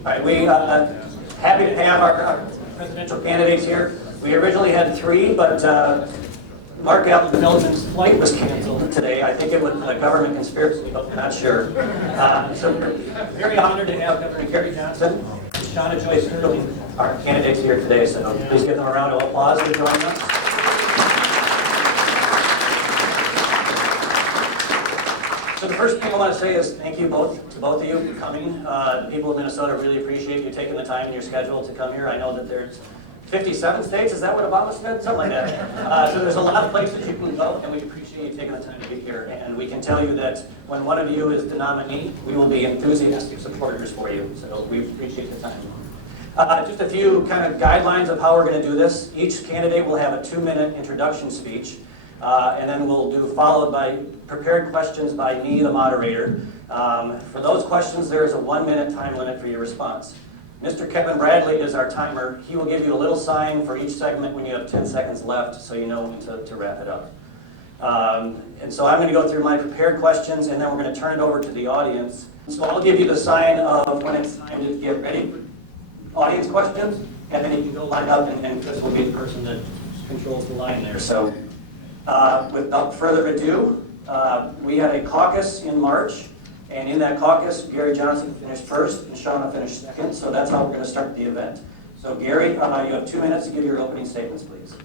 All right, we happy to have our presidential candidates here. We originally had 3, but Mark Alton-Feldman's flight was canceled today. I think it was a government conspiracy, but we're not sure. So we're very honored to have Governor Gary Johnson and Shauna Joyce Sterling, our candidates here today. So please give them a round of applause for joining us. So the first thing I want to say is thank you to both of you for coming. The people of Minnesota really appreciate you taking the time in your schedule to come here. I know that there's 57 states, is that what Obama said? Something like that. So there's a lot of places you can go, and we appreciate you taking the time to be here. And we can tell you that when one of you is the nominee, we will be enthusiastic supporters for you. So we appreciate the time. Just a few kind of guidelines of how we're going to do this. Each candidate will have a 2-minute introduction speech. And then we'll do followed by prepared questions by me, the moderator. For those questions, there is a 1-minute time limit for your response. Mr. Kevin Bradley is our timer. He will give you a little sign for each segment when you have 10 seconds left, so you know when to wrap it up. And so I'm going to go through my prepared questions, and then we're going to turn it over to the audience. So I'll give you the sign of when it's time to get ready for audience questions, and then you can go line up, and Chris will be the person that controls the line there. So without further ado, we had a caucus in March. And in that caucus, Gary Johnson finished first and Shauna finished second. So that's how we're going to start the event. So Gary, you have 2 minutes to give your opening statements, please.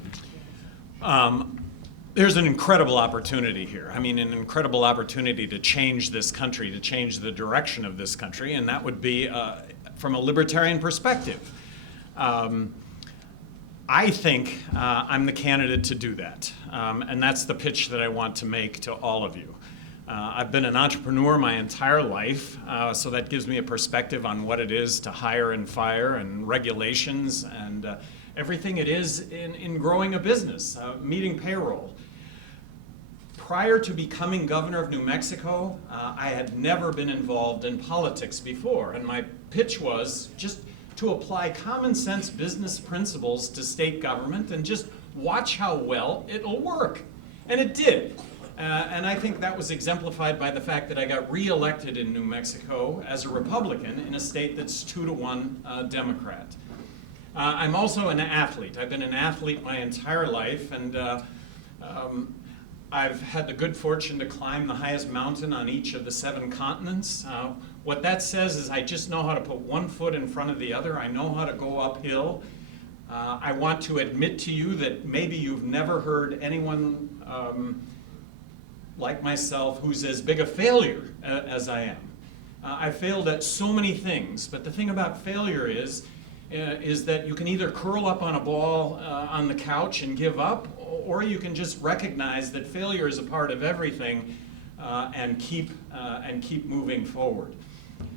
There's an incredible opportunity here. I mean, an incredible opportunity to change this country, to change the direction of this country, and that would be from a libertarian perspective. I think I'm the candidate to do that, and that's the pitch that I want to make to all of you. I've been an entrepreneur my entire life, so that gives me a perspective on what it is to hire and fire and regulations and everything it is in growing a business, meeting payroll. Prior to becoming governor of New Mexico, I had never been involved in politics before, and my pitch was just to apply common sense business principles to state government and just watch how well it'll work. And it did. And I think that was exemplified by the fact that I got re-elected in New Mexico as a Republican in a state that's 2-to-1 Democrat. I'm also an athlete. I've been an athlete my entire life, and I've had the good fortune to climb the highest mountain on each of the 7 continents. What that says is I just know how to put one foot in front of the other. I know how to go uphill. I want to admit to you that maybe you've never heard anyone like myself who's as big a failure as I am. I failed at so many things, but the thing about failure is that you can either curl up on a ball on the couch and give up, or you can just recognize that failure is a part of everything and keep moving forward.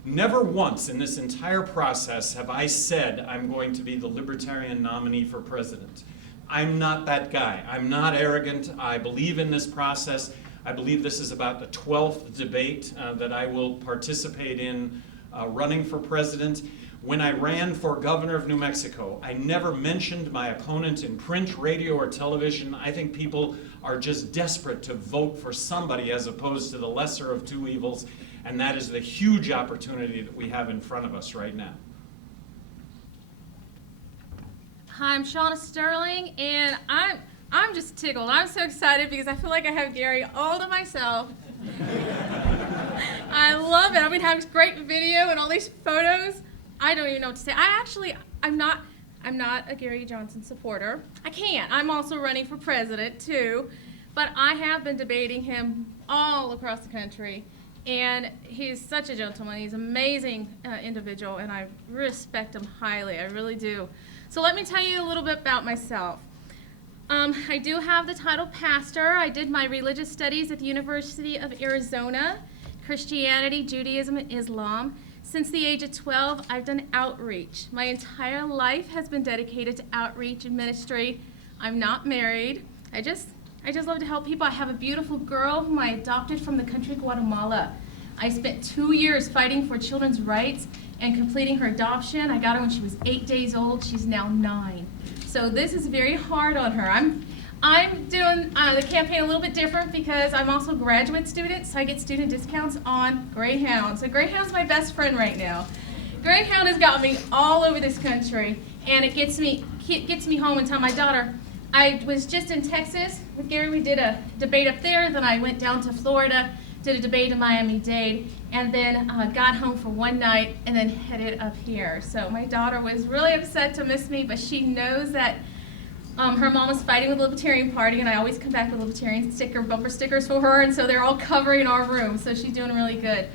Never once in this entire process have I said I'm going to be the Libertarian nominee for president. I'm not that guy. I'm not arrogant. I believe in this process. I believe this is about the 12th debate that I will participate in running for president. When I ran for governor of New Mexico, I never mentioned my opponent in print, radio, or television. I think people are just desperate to vote for somebody as opposed to the lesser of 2 evils, and that is the huge opportunity that we have in front of us right now. Hi, I'm Shauna Sterling, and I'm just tickled. I'm so excited because I feel like I have Gary all to myself. I love it. I mean, having great video and all these photos. I don't even know what to say. I'm not a Gary Johnson supporter. I can't. I'm also running for president too, but I have been debating him all across the country, and he's such a gentleman. He's an amazing individual, and I respect him highly. I really do. So let me tell you a little bit about myself. I do have the title pastor. I did my religious studies at the University of Arizona, Christianity, Judaism, and Islam. Since the age of 12, I've done outreach. My entire life has been dedicated to outreach and ministry. I'm not married. I just love to help people. I have a beautiful girl whom I adopted from the country of Guatemala. I spent 2 years fighting for children's rights and completing her adoption. I got her when she was 8 days old. She's now 9. So this is very hard on her. I'm doing the campaign a little bit different because I'm also a graduate student, so I get student discounts on Greyhound. So Greyhound's my best friend right now. Greyhound has got me all over this country, and it gets me home and tell my daughter, I was just in Texas with Gary. We did a debate up there. Then I went down to Florida, did a debate in Miami-Dade, and then got home for one night and then headed up here. So my daughter was really upset to miss me, but she knows that her mom was fighting with the Libertarian Party, and I always come back with Libertarian bumper stickers for her, and so they're all covering our room, so she's doing really good.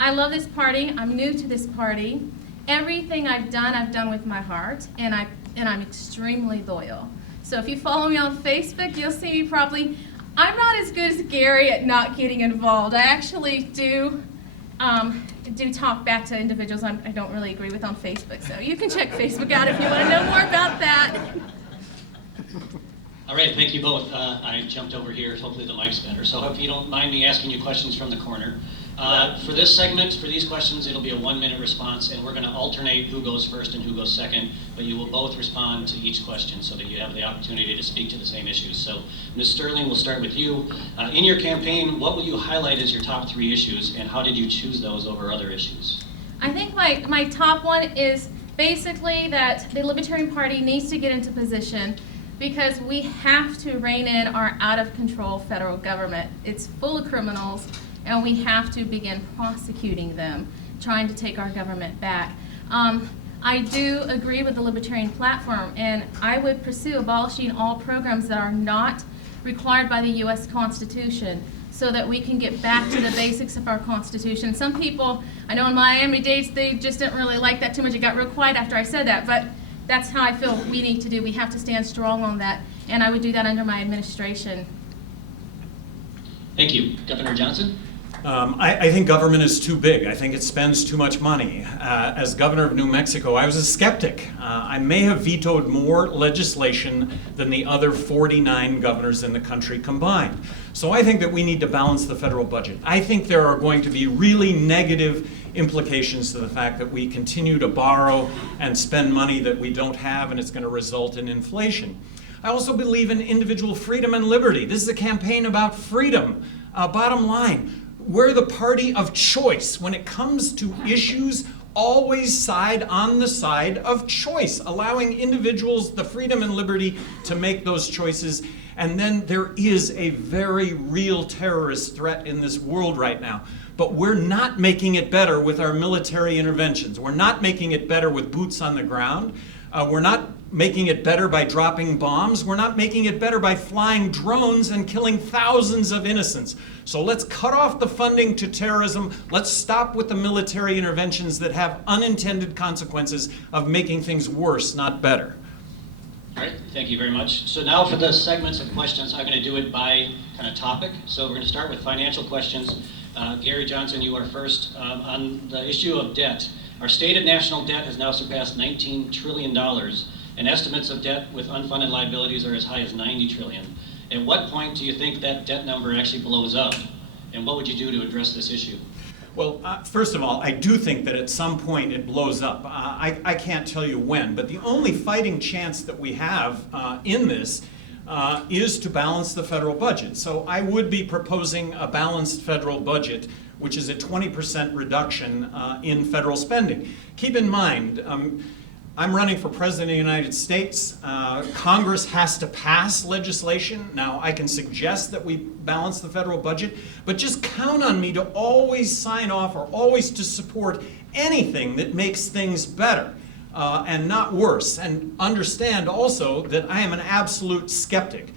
I love this party. I'm new to this party. Everything I've done with my heart, and I'm extremely loyal. So if you follow me on Facebook, you'll see me probably, I'm not as good as Gary at not getting involved. I actually do talk back to individuals I don't really agree with on Facebook, so you can check Facebook out if you want to know more about that. All right, thank you both. I jumped over here. Hopefully the mic's better. So if you don't mind me asking you questions from the corner. For this segment, for these questions, it'll be a 1-minute response, and we're going to alternate who goes first and who goes second, but you will both respond to each question so that you have the opportunity to speak to the same issues. So, Ms. Sterling, we'll start with you. In your campaign, what will you highlight as your top 3 issues, and how did you choose those over other issues? I think my top one is basically that the Libertarian Party needs to get into position because we have to rein in our out-of-control federal government. It's full of criminals, and we have to begin prosecuting them, trying to take our government back. I do agree with the Libertarian platform, and I would pursue abolishing all programs that are not required by the U.S. Constitution so that we can get back to the basics of our Constitution. Some people, I know in Miami-Dade, they just didn't really like that too much. It got real quiet after I said that, but that's how I feel we need to do. We have to stand strong on that, and I would do that under my administration. Thank you. Governor Johnson? I think government is too big. I think it spends too much money. As governor of New Mexico, I was a skeptic. I may have vetoed more legislation than the other 49 governors in the country combined. So I think that we need to balance the federal budget. I think there are going to be really negative implications to the fact that we continue to borrow and spend money that we don't have, and it's going to result in inflation. I also believe in individual freedom and liberty. This is a campaign about freedom. Bottom line, we're the party of choice. When it comes to issues, always side on the side of choice, allowing individuals the freedom and liberty to make those choices. And then there is a very real terrorist threat in this world right now. But we're not making it better with our military interventions. We're not making it better with boots on the ground. We're not making it better by dropping bombs. We're not making it better by flying drones and killing thousands of innocents. So let's cut off the funding to terrorism. Let's stop with the military interventions that have unintended consequences of making things worse, not better. All right, thank you very much. So now for the segments of questions, I'm going to do it by kind of topic. So we're going to start with financial questions. Gary Johnson, you are first. On the issue of debt, our stated national debt has now surpassed $19 trillion, and estimates of debt with unfunded liabilities are as high as $90 trillion. At what point do you think that debt number actually blows up? And what would you do to address this issue? Well, first of all, I do think that at some point it blows up. I can't tell you when, but the only fighting chance that we have in this is to balance the federal budget. So I would be proposing a balanced federal budget, which is a 20% reduction in federal spending. Keep in mind, I'm running for President of the United States. Congress has to pass legislation. Now, I can suggest that we balance the federal budget, but just count on me to always sign off or always to support anything that makes things better and not worse. And understand also that I am an absolute skeptic.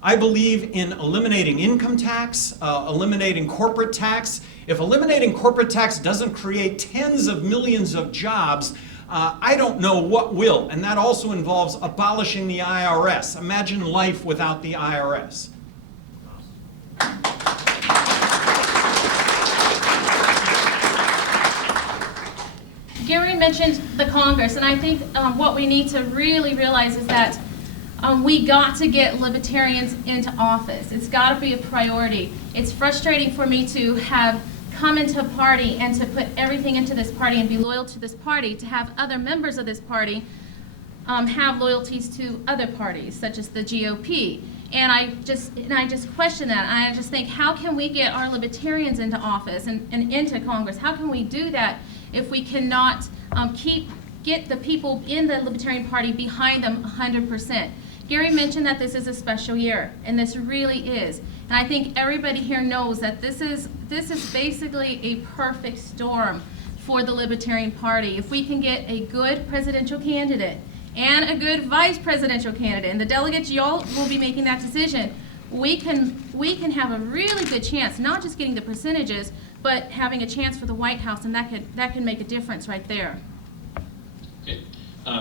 I believe in eliminating income tax, eliminating corporate tax. If eliminating corporate tax doesn't create tens of millions of jobs, I don't know what will, and that also involves abolishing the IRS. Imagine life without the IRS. Gary mentioned the Congress, and I think what we need to really realize is that we got to get libertarians into office. It's got to be a priority. It's frustrating for me to have come into a party and to put everything into this party and be loyal to this party, to have other members of this party have loyalties to other parties, such as the GOP. And I just question that. I just think, how can we get our libertarians into office and into Congress? How can we do that if we cannot get the people in the Libertarian Party behind them 100%. Gary mentioned that this is a special year, and this really is. And I think everybody here knows that this is basically a perfect storm for the Libertarian Party. If we can get a good presidential candidate and a good vice presidential candidate, and the delegates, y'all will be making that decision, we can have a really good chance, not just getting the percentages, but having a chance for the White House, and that can make a difference right there. Okay.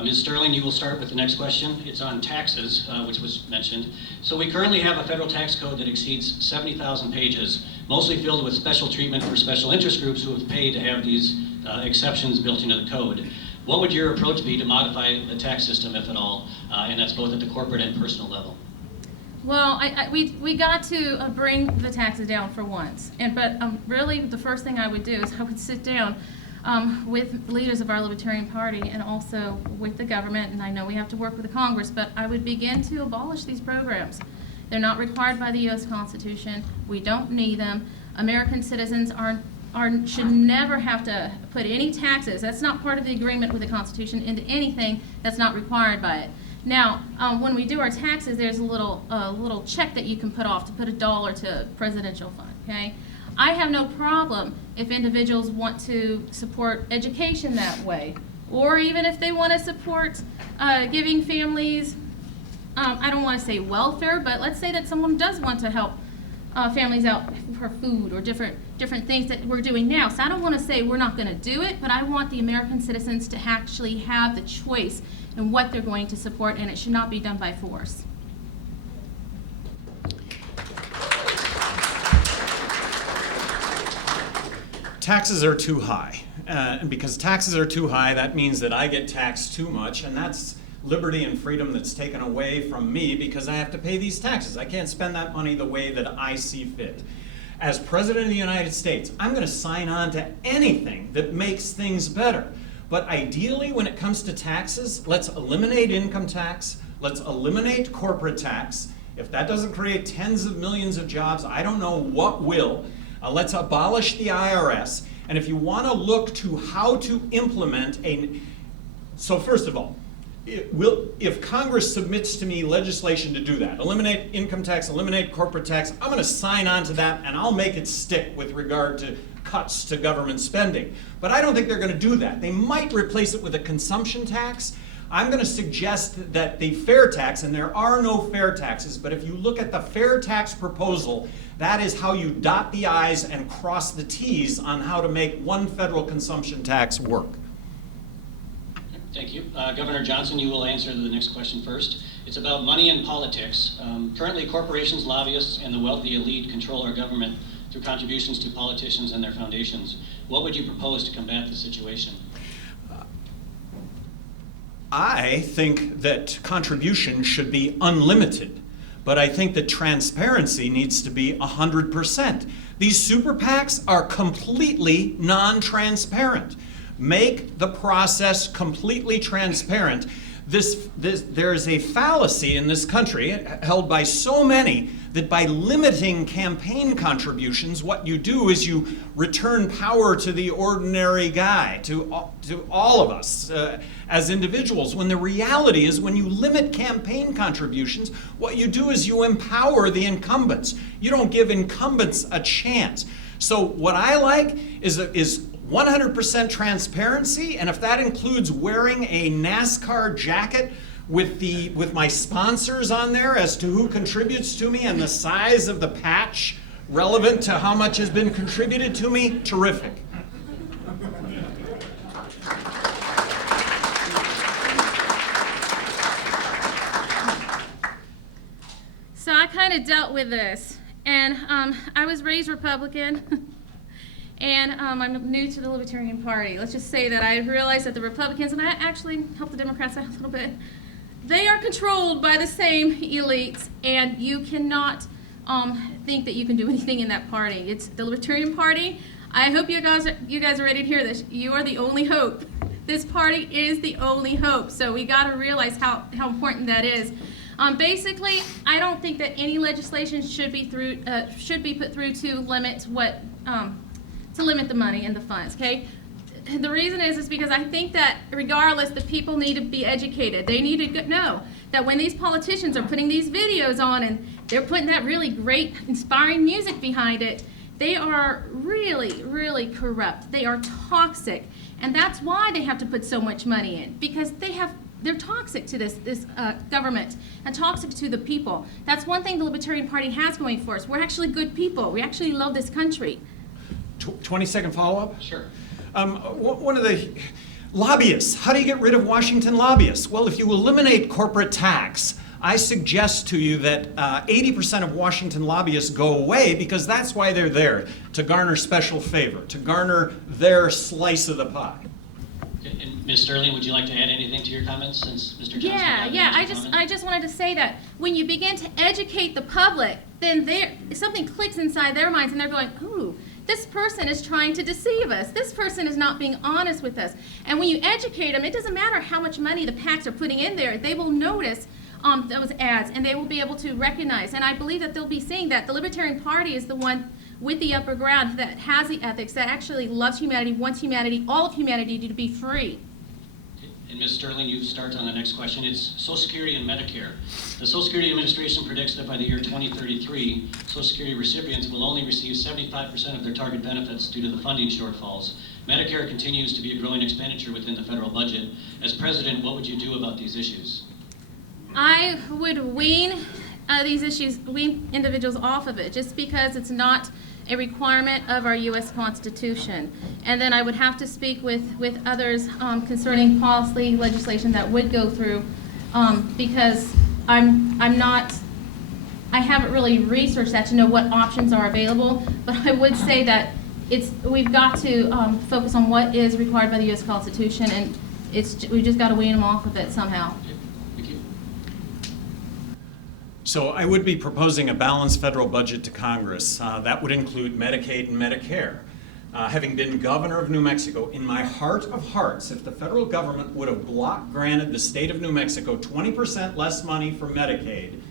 Ms. Sterling, you will start with the next question. It's on taxes, which was mentioned. So we currently have a federal tax code that exceeds 70,000 pages, mostly filled with special treatment for special interest groups who have paid to have these exceptions built into the code. What would your approach be to modify the tax system, if at all, and that's both at the corporate and personal level? Well, we got to bring the taxes down for once, but really the first thing I would do is I would sit down with leaders of our Libertarian Party and also with the government, and I know we have to work with the Congress, but I would begin to abolish these programs. They're not required by the U.S. Constitution. We don't need them. American citizens should never have to put any taxes, that's not part of the agreement with the Constitution, into anything that's not required by it. Now, when we do our taxes, there's a little check that you can put off to put $1 to a presidential fund, okay? I have no problem if individuals want to support education that way, or even if they want to support giving families, I don't want to say welfare, but let's say that someone does want to help families out for food or different things that we're doing now. So I don't want to say we're not going to do it, but I want the American citizens to actually have the choice in what they're going to support, and it should not be done by force. Taxes are too high. And because taxes are too high, that means that I get taxed too much, and that's liberty and freedom that's taken away from me because I have to pay these taxes. I can't spend that money the way that I see fit. As President of the United States, I'm going to sign on to anything that makes things better. But ideally, when it comes to taxes, let's eliminate income tax, let's eliminate corporate tax. If that doesn't create tens of millions of jobs, I don't know what will. Let's abolish the IRS. And if you want to look to how to implement so first of all, if Congress submits to me legislation to do that, eliminate income tax, eliminate corporate tax, I'm going to sign on to that and I'll make it stick with regard to cuts to government spending. But I don't think they're going to do that. They might replace it with a consumption tax. I'm going to suggest that the fair tax, and there are no fair taxes, but if you look at the fair tax proposal, that is how you dot the I's and cross the T's on how to make one federal consumption tax work. Thank you. Governor Johnson, you will answer the next question first. It's about money and politics. Currently, corporations, lobbyists, and the wealthy elite control our government through contributions to politicians and their foundations. What would you propose to combat the situation? I think that contribution should be unlimited, but I think that transparency needs to be 100%. These super PACs are completely non-transparent. Make the process completely transparent. There is a fallacy in this country held by so many that by limiting campaign contributions, what you do is you return power to the ordinary guy, to all of us as individuals, when the reality is when you limit campaign contributions, what you do is you empower the incumbents. You don't give incumbents a chance. So what I like is 100% transparency, and if that includes wearing a NASCAR jacket with my sponsors on there as to who contributes to me and the size of the patch relevant to how much has been contributed to me, terrific. So I kind of dealt with this, and I was raised Republican. And I'm new to the Libertarian Party. Let's just say that I realized that the Republicans, and I actually helped the Democrats out a little bit, they are controlled by the same elites, and you cannot think that you can do anything in that party. It's the Libertarian Party. I hope you guys are ready to hear this. You are the only hope. This party is the only hope. So we got to realize how important that is. Basically, I don't think that any legislation should be put through to limit the money and the funds, okay? the reason is because I think that regardless, the people need to be educated. They need to know that when these politicians are putting these videos on and they're putting that really great, inspiring music behind it, they are really, really corrupt. They are toxic. And that's why they have to put so much money in, because they're toxic to this government and toxic to the people. That's one thing the Libertarian Party has going for us. We're actually good people. We actually love this country. 20-second follow-up? Sure. One of the lobbyists, how do you get rid of Washington lobbyists? Well, if you eliminate corporate tax, I suggest to you that 80% of Washington lobbyists go away, because that's why they're there, to garner special favor, to garner their slice of the pie. Okay, and Ms. Sterling, would you like to add anything to your comments since Mr. Johnson? Yeah. I just wanted to say that when you begin to educate the public, then something clicks inside their minds, and they're going, ooh, this person is trying to deceive us. This person is not being honest with us. And when you educate them, it doesn't matter how much money the PACs are putting in there. They will notice those ads, and they will be able to recognize. And I believe that they'll be seeing that the Libertarian Party is the one with the upper ground that has the ethics, that actually loves humanity, wants humanity, all of humanity to be free. And Ms. Sterling, you start on the next question. It's Social Security and Medicare. The Social Security Administration predicts that by the year 2033, Social Security recipients will only receive 75% of their target benefits due to the funding shortfalls. Medicare continues to be a growing expenditure within the federal budget. As president, what would you do about these issues? I would wean individuals off of it, just because it's not a requirement of our U.S. Constitution. And then I would have to speak with others concerning policy legislation that would go through, because I haven't really researched that to know what options are available, but I would say that we've got to focus on what is required by the U.S. Constitution, and we've just got to wean them off of it somehow. Thank you. So I would be proposing a balanced federal budget to Congress. That would include Medicaid and Medicare. Having been governor of New Mexico, in my heart of hearts, if the federal government would have block granted the state of New Mexico 20% less money for Medicaid,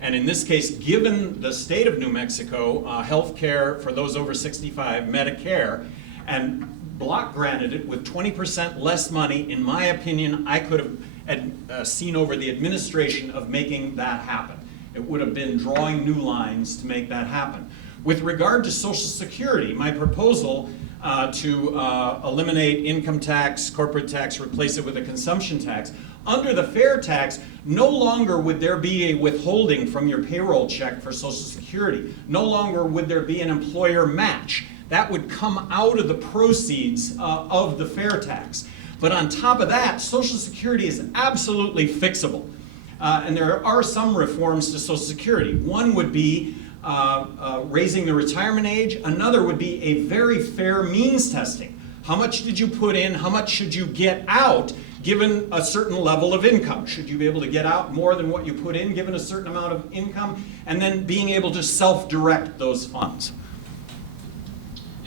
and in this case, given the state of New Mexico health care for those over 65, Medicare, and block granted it with 20% less money, in my opinion, I could have seen over the administration of making that happen. It would have been drawing new lines to make that happen. With regard to Social Security, my proposal to eliminate income tax, corporate tax, replace it with a consumption tax, under the fair tax, no longer would there be a withholding from your payroll check for Social Security. No longer would there be an employer match. That would come out of the proceeds of the fair tax. But on top of that, Social Security is absolutely fixable. And there are some reforms to Social Security. One would be raising the retirement age. Another would be a very fair means testing. How much did you put in? How much should you get out given a certain level of income? Should you be able to get out more than what you put in given a certain amount of income? And then being able to self-direct those funds.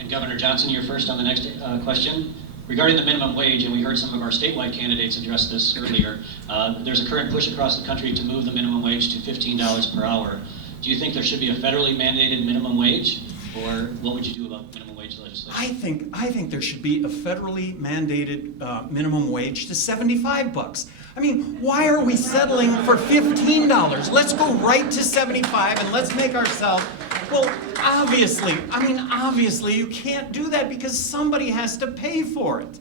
And Governor Johnson, you're first on the next question. Regarding the minimum wage, and we heard some of our statewide candidates address this earlier, there's a current push across the country to move the minimum wage to $15 per hour. Do you think there should be a federally mandated minimum wage, or what would you do about minimum wage legislation? I think there should be a federally mandated minimum wage to $75. I mean, why are we settling for $15? Let's go right to $75 and let's make ourselves, well, obviously you can't do that because somebody has to pay for it.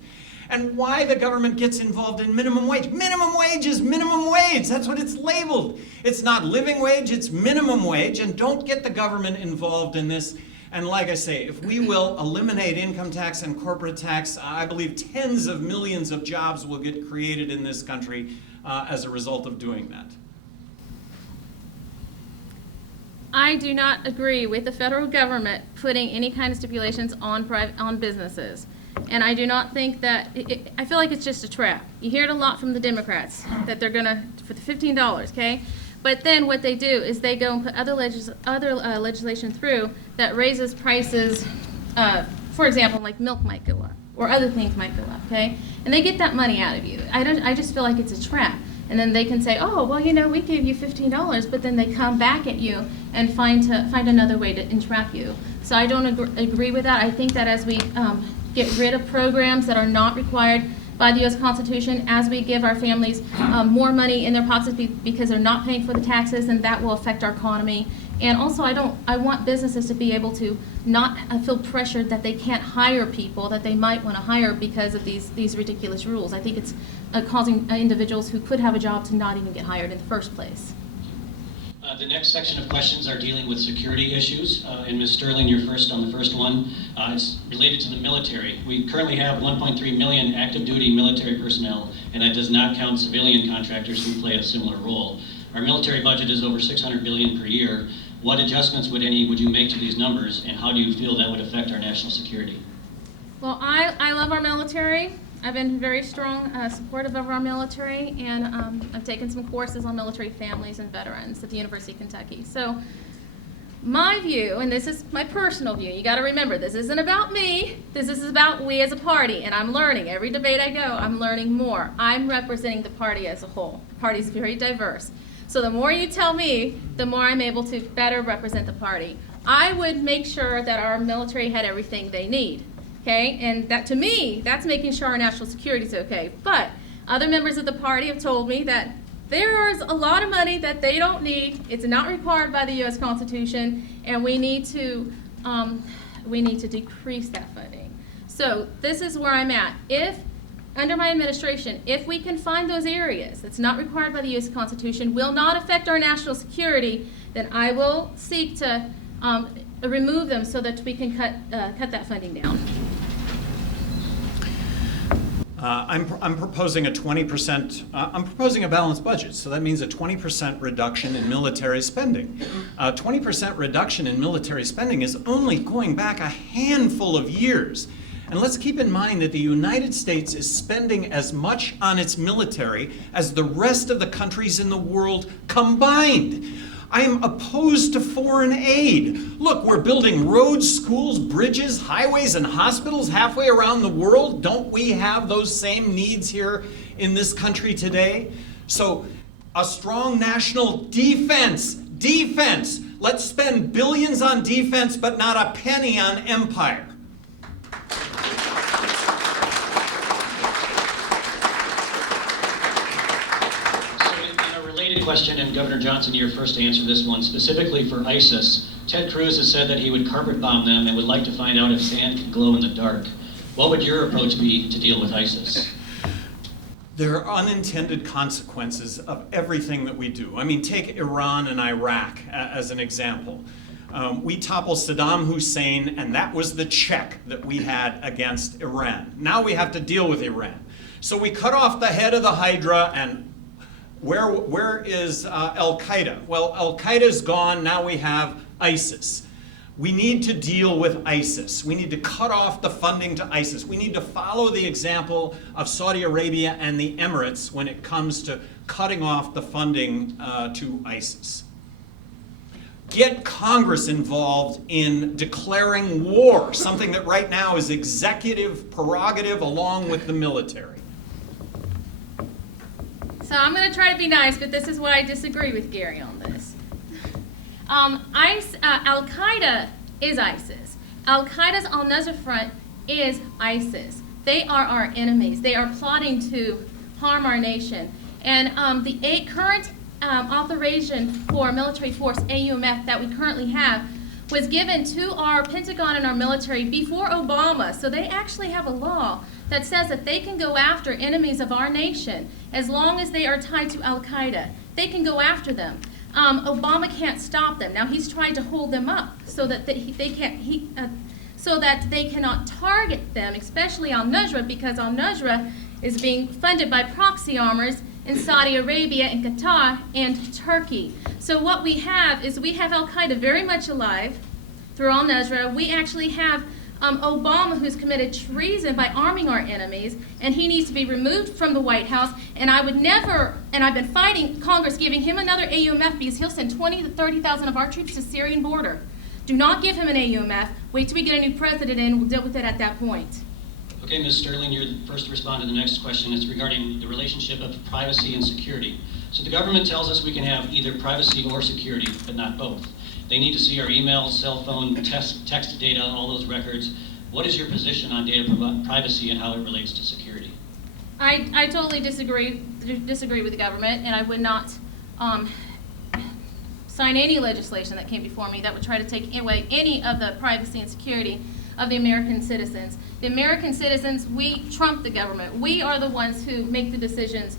And why the government gets involved in minimum wage. Minimum wage is minimum wage. That's what it's labeled. It's not living wage, it's minimum wage. And don't get the government involved in this. And like I say, if we will eliminate income tax and corporate tax, I believe tens of millions of jobs will get created in this country as a result of doing that. I do not agree with the federal government putting any kind of stipulations on businesses. And I do not think that, I feel like it's just a trap. You hear it a lot from the Democrats, that they're gonna, for the $15, okay? But then what they do is they go and put other legislation through that raises prices, for example, like milk might go up, or other things might go up, okay? And they get that money out of you. I just feel like it's a trap. And then they can say, oh, well, you know, we gave you $15, but then they come back at you and find another way to entrap you. So I don't agree with that. I think that as we get rid of programs that are not required by the U.S. Constitution, as we give our families more money in their pockets because they're not paying for the taxes, and that will affect our economy. And also, I want businesses to be able to not feel pressured that they can't hire people that they might want to hire because of these ridiculous rules. I think it's causing individuals who could have a job to not even get hired in the first place. The next section of questions are dealing with security issues. And Ms. Sterling, you're first on the first one. It's related to the military. We currently have 1.3 million active duty military personnel, and that does not count civilian contractors who play a similar role. Our military budget is over $600 billion per year. What adjustments, would you make to these numbers, and how do you feel that would affect our national security? Well, I love our military. I've been very strong supportive of our military, and I've taken some courses on military families and veterans at the University of Kentucky. So my view, and this is my personal view, you got to remember, this isn't about me, this is about we as a party, and I'm learning. Every debate I go, I'm learning more. I'm representing the party as a whole. The party is very diverse. So the more you tell me, the more I'm able to better represent the party. I would make sure that our military had everything they need. Okay, and that, to me, that's making sure our national security is okay. But other members of the party have told me that there is a lot of money that they don't need. It's not required by the U.S. Constitution, and we need to decrease that funding. So this is where I'm at. If under my administration, if we can find those areas that's not required by the U.S. Constitution, will not affect our national security, then I will seek to remove them so that we can cut that funding down. I'm proposing a 20%, I'm proposing a balanced budget, so that means a 20% reduction in military spending. A 20% reduction in military spending is only going back a handful of years. And let's keep in mind that the United States is spending as much on its military as the rest of the countries in the world combined. I am opposed to foreign aid. Look, we're building roads, schools, bridges, highways, and hospitals halfway around the world. Don't we have those same needs here in this country today? So, a strong national defense. Defense. Let's spend billions on defense, but not a penny on empire. Question, and Governor Johnson, you're first to answer this one. Specifically for ISIS, Ted Cruz has said that he would carpet bomb them and would like to find out if sand can glow in the dark. What would your approach be to deal with ISIS? There are unintended consequences of everything that we do. I mean, take Iran and Iraq as an example. We toppled Saddam Hussein, and that was the check that we had against Iran. Now we have to deal with Iran. So we cut off the head of the Hydra, and where is Al-Qaeda? Well, Al-Qaeda's gone, now we have ISIS. We need to deal with ISIS. We need to cut off the funding to ISIS. We need to follow the example of Saudi Arabia and the Emirates when it comes to cutting off the funding to ISIS. Get Congress involved in declaring war, something that right now is executive prerogative along with the military. So I'm going to try to be nice, but this is what I disagree with Gary on this. Al-Qaeda is ISIS. Al-Qaeda's al-Nusra Front is ISIS. They are our enemies. They are plotting to harm our nation. And the current authorization for military force, AUMF, that we currently have was given to our Pentagon and our military before Obama. So they actually have a law that says that they can go after enemies of our nation as long as they are tied to Al-Qaeda. They can go after them. Obama can't stop them. Now he's trying to hold them up so that so that they cannot target them, especially al-Nusra, because al-Nusra is being funded by proxy armors in Saudi Arabia and Qatar and Turkey. So what we have is we have Al-Qaeda very much alive through al-Nusra. We actually have Obama, who's committed treason by arming our enemies, and he needs to be removed from the White House. And I would never, and I've been fighting Congress giving him another AUMF because he'll send 20,000 to 30,000 of our troops to the Syrian border. Do not give him an AUMF. Wait till we get a new president in. We'll deal with it at that point. Okay, Ms. Sterling, you're the first to respond to the next question. It's regarding the relationship of privacy and security. So the government tells us we can have either privacy or security, but not both. They need to see our emails, cell phone, text data, all those records. What is your position on data privacy and how it relates to security? I totally disagree with the government, and I would not sign any legislation that came before me that would try to take away any of the privacy and security of the American citizens. The American citizens, we trump the government. We are the ones who make the decisions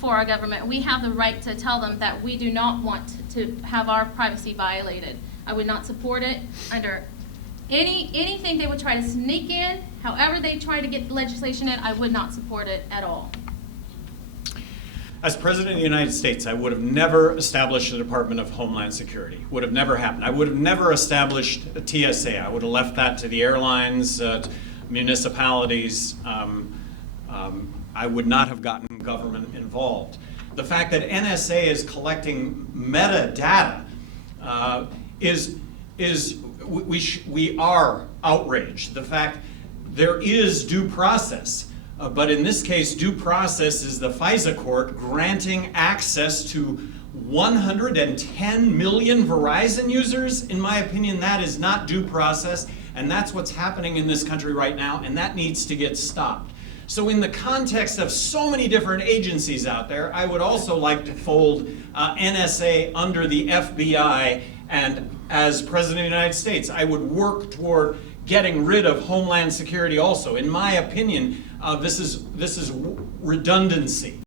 for our government. We have the right to tell them that we do not want to have our privacy violated. I would not support it under anything they would try to sneak in. However they try to get legislation in, I would not support it at all. As President of the United States, I would have never established the Department of Homeland Security. Would have never happened. I would have never established a TSA. I would have left that to the airlines, municipalities. I would not have gotten government involved. The fact that NSA is collecting metadata we are outraged. The fact there is due process. But in this case, due process is the FISA court granting access to 110 million Verizon users. In my opinion, that is not due process, and that's what's happening in this country right now, and that needs to get stopped. So in the context of so many different agencies out there, I would also like to fold NSA under the FBI, and as President of the United States, I would work toward getting rid of Homeland Security also. In my opinion, this is redundancy.